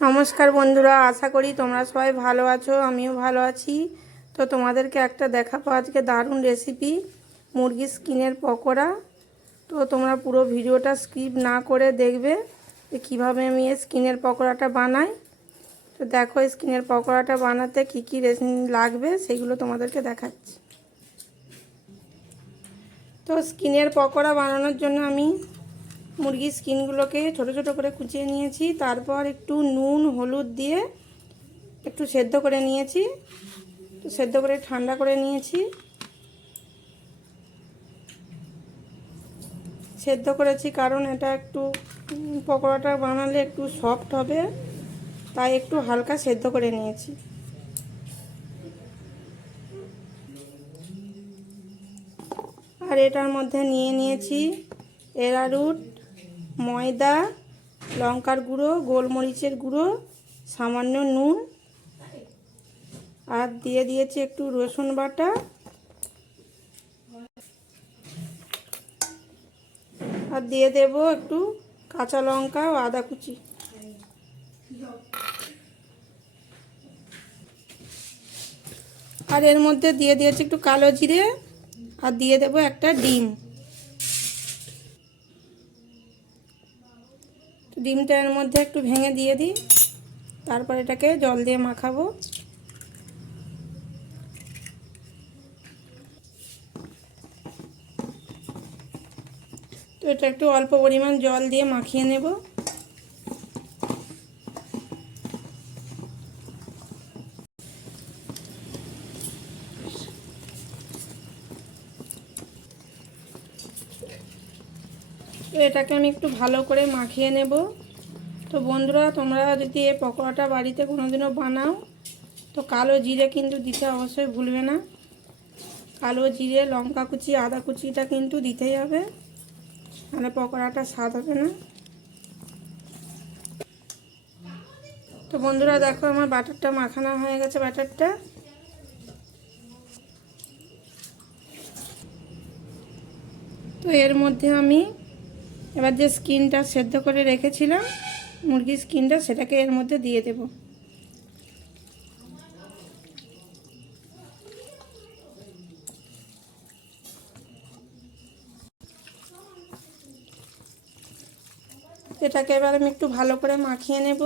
নমস্কার বন্ধুরা, আশা করি তোমরা সবাই ভালো আছো। আমিও ভালো আছি। তো তোমাদেরকে একটা দেখাবো আজকে দারুণ রেসিপি, মুরগির স্কিনের পকোড়া। তো তোমরা পুরো ভিডিওটা স্কিপ না করে দেখবে যে কীভাবে আমি এই স্কিনের পকোড়াটা বানাই। তো দেখো, স্কিনের পকোড়াটা বানাতে কী কী লাগবে সেগুলো তোমাদেরকে দেখাচ্ছি। তো স্কিনের পকোড়া বানানোর জন্য আমি মুরগির স্কিনগুলোকে ছোট ছোট করে কুচিয়ে নিয়েছি। তারপর একটু নুন হলুদ দিয়ে একটু সেদ্ধ করে নিয়েছি। তো সেদ্ধ করে ঠান্ডা করে নিয়েছি। সেদ্ধ করেছি কারণ এটা একটু পকোড়াটা বানালে একটু সফট হবে, তাই একটু হালকা সেদ্ধ করে নিয়েছি। আর এটার মধ্যে নিয়ে নিয়েছি অ্যারারুট, ময়দা, লঙ্কার গুঁড়ো, গোলমরিচের গুঁড়ো, সামান্য নুন, আর দিয়ে দিয়েছি একটু রসুন বাটা, আর দিয়ে দেব একটু কাঁচা লঙ্কা ও আদা কুচি। আর এর মধ্যে দিয়ে দিয়েছি একটু কালো জিরে, আর দিয়ে দেব একটা ডিম। ডিমটা এর মধ্যে একটু ভেঙে দিয়ে দিই। তারপর এটাকে জল দিয়ে মাখাবো। তো এটা একটু অল্প পরিমাণ জল দিয়ে মাখিয়ে নেব। তো এটাকে আমি একটু ভালো করে মাখিয়ে নেব। তো বন্ধুরা, তোমরা যদি এই পকোড়াটা বাড়িতে কোনোদিনও বানাও তো কালো জিরে কিন্তু দিতে অবশ্যই ভুলবে না। কালো জিরে, লঙ্কা কুচি, আদা কুচিটা কিন্তু দিতেই হবে, নাহলে পকোড়াটা স্বাদ হবে না। তো বন্ধুরা দেখো, আমার বাটারটা মাখানো হয়ে গেছে। বাটারটা তো এর মধ্যে আমি এবার যে স্কিনটা সেদ্ধ করে রেখেছিলাম, মুরগির স্কিনটা, সেটাকে এর মধ্যে দিয়ে দেব। এটাকে এবার আমি একটু ভালো করে মাখিয়ে নেব।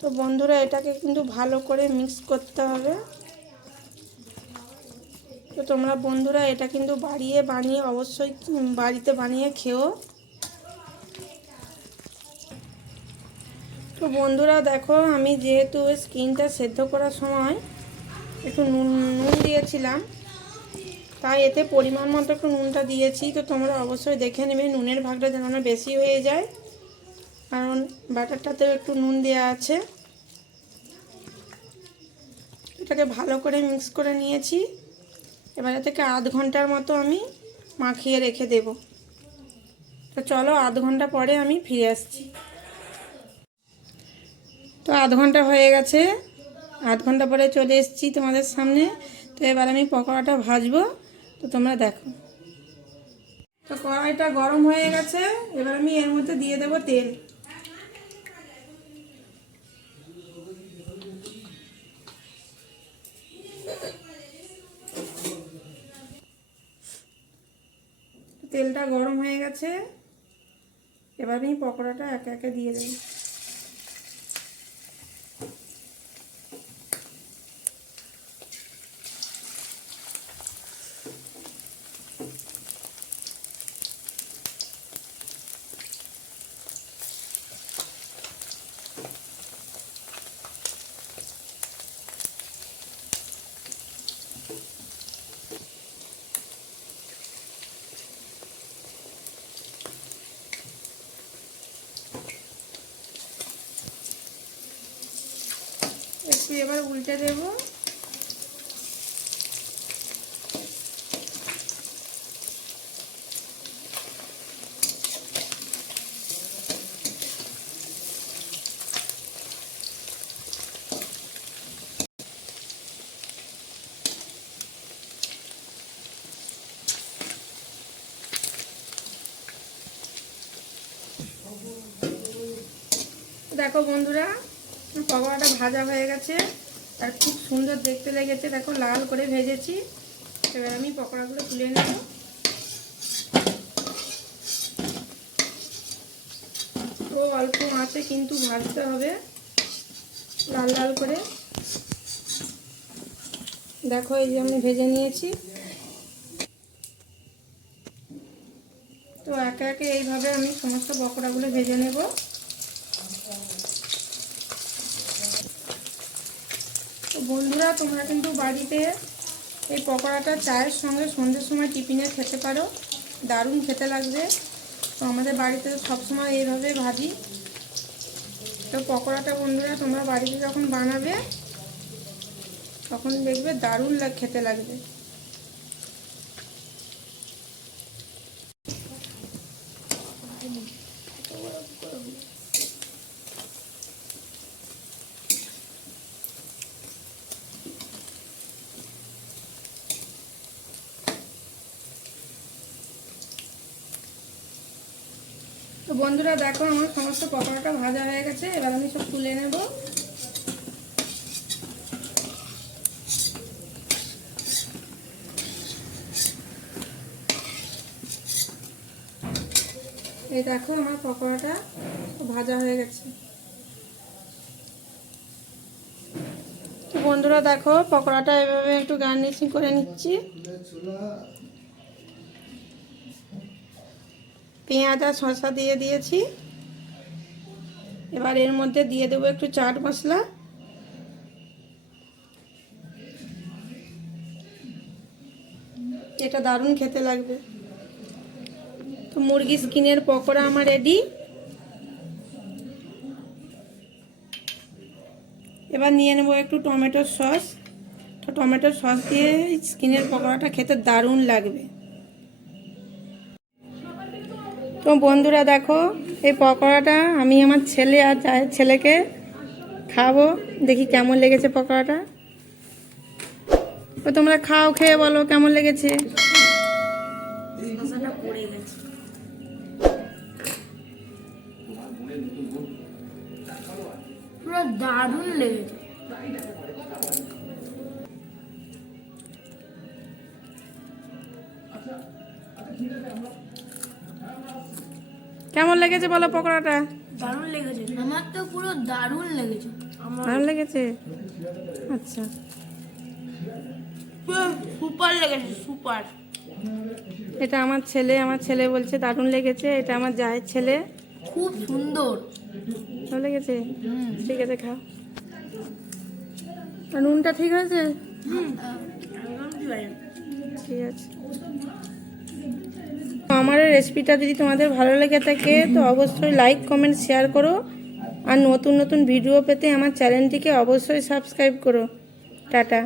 তো বন্ধুরা, এটাকে কিন্তু ভালো করে মিক্স করতে হবে। তো তোমরা বন্ধুরা এটা কিন্তু বানিয়ে অবশ্যই বাড়িতে বানিয়ে খেও। তো বন্ধুরা দেখো, আমি যেহেতু স্কিনটা সেদ্ধ করার সময় একটু নুন দিয়েছিলাম, তাই এতে পরিমাণ মতো একটু নুনটা দিয়েছি। তো তোমরা অবশ্যই দেখে নেবে নুনের ভাগটা যেন না বেশি হয়ে যায়, কারণ বাটারটাতেও একটু নুন দেওয়া আছে। এটাকে ভালো করে মিক্স করে নিয়েছি। এবার থেকে আধ ঘন্টার মতো আমি মাখিয়ে রেখে দেব। তো চলো, আধ ঘন্টা পরে আমি ফিরে আসছি। তো আধ ঘন্টা হয়ে গেছে, আধ ঘন্টা পরে চলে এসেছি তোমাদের সামনে। তো এবার আমি পকোড়াটা ভাজবো, তো তোমরা দেখো। তো কড়াইটা গরম হয়ে গেছে, এবার আমি এর মধ্যে দিয়ে দেব তেল। তেলটা গরম হয়ে গেছে, এবার আমি পকোড়াটা একে একে দিয়ে দেব। একটু এবার উল্টে দেব। দেখো বন্ধুরা, পকোড়াটা ভাজা হয়ে গেছে আর খুব সুন্দর দেখতে লেগেছে। দেখো লাল করে ভেজেছি। এবার আমি পকোড়াগুলো তুলে নেব। তো অল্প আঁচে কিন্তু ভাজতে হবে লাল লাল করে। দেখো এই যে আমি ভেজে নিয়েছি। তো একে একে এইভাবে আমি সমস্ত পকোড়াগুলো ভেজে নেব। তো বন্ধুরা, তোমরা কিন্তু বাড়িতে এই পকোড়াটা চায়ের সঙ্গে সন্ধ্যের সময় টিফিনে খেতে পারো, দারুণ খেতে লাগবে। তো আমাদের বাড়িতে সবসময় এইভাবে ভাজি। তো পকোড়াটা বন্ধুরা তোমরা বাড়িতে যখন বানাবে তখন দেখবে দারুণ খেতে লাগবে। তো বন্ধুরা দেখো, আমার সমস্ত পকোড়াটা ভাজা হয়ে গেছে। এবার আমি সব তুলে নেব। এই দেখো আমার পকোড়াটা ভাজা হয়ে গেছে। তো বন্ধুরা দেখো, পকোড়াটা এভাবে একটু গার্নিশিং করে নিচ্ছি। পেঁয়াজ আর শসা দিয়ে দিয়েছি। এবার এর মধ্যে দিয়ে দেবো একটু চাট মশলা। এটা দারুণ খেতে লাগবে। তো মুরগি স্কিনের পকোড়া আমার রেডি। এবার নিয়ে নেবো একটু টমেটোর সস। তো টমেটোর সস দিয়ে স্কিনের পকোড়াটা খেতে দারুণ লাগবে। তো বন্ধুরা দেখো, এই পকোড়াটা আমি আমার ছেলে আর ছেলেকে খাবো। দেখি কেমন লেগেছে পকোড়াটা। তো তোমরা খাও, খেয়ে বলো কেমন লেগেছে। পুরো দারুণ লেগেছে। কেমন লেগেছে বলো পকোড়াটা। দারুণ লেগেছে, আমার তো পুরো দারুণ লেগেছে। দারুণ লেগেছে। আচ্ছা, পুরো সুপার লেগেছে, সুপার। এটা আমার ছেলে বলছে দারুণ লেগেছে। এটা আমার জায়ের ছেলে। খুব সুন্দর ভালো লেগেছে। ঠিক আছে, খাও। আর নুনটা ঠিক আছে? ঠিক আছে। আমার রেসিপিটা যদি তোমাদের ভালো লেগে থাকে তো অবশ্যই লাইক, কমেন্ট, শেয়ার করো। আর নতুন নতুন ভিডিও পেতে আমার চ্যানেলটিকে অবশ্যই সাবস্ক্রাইব করো। টাটা।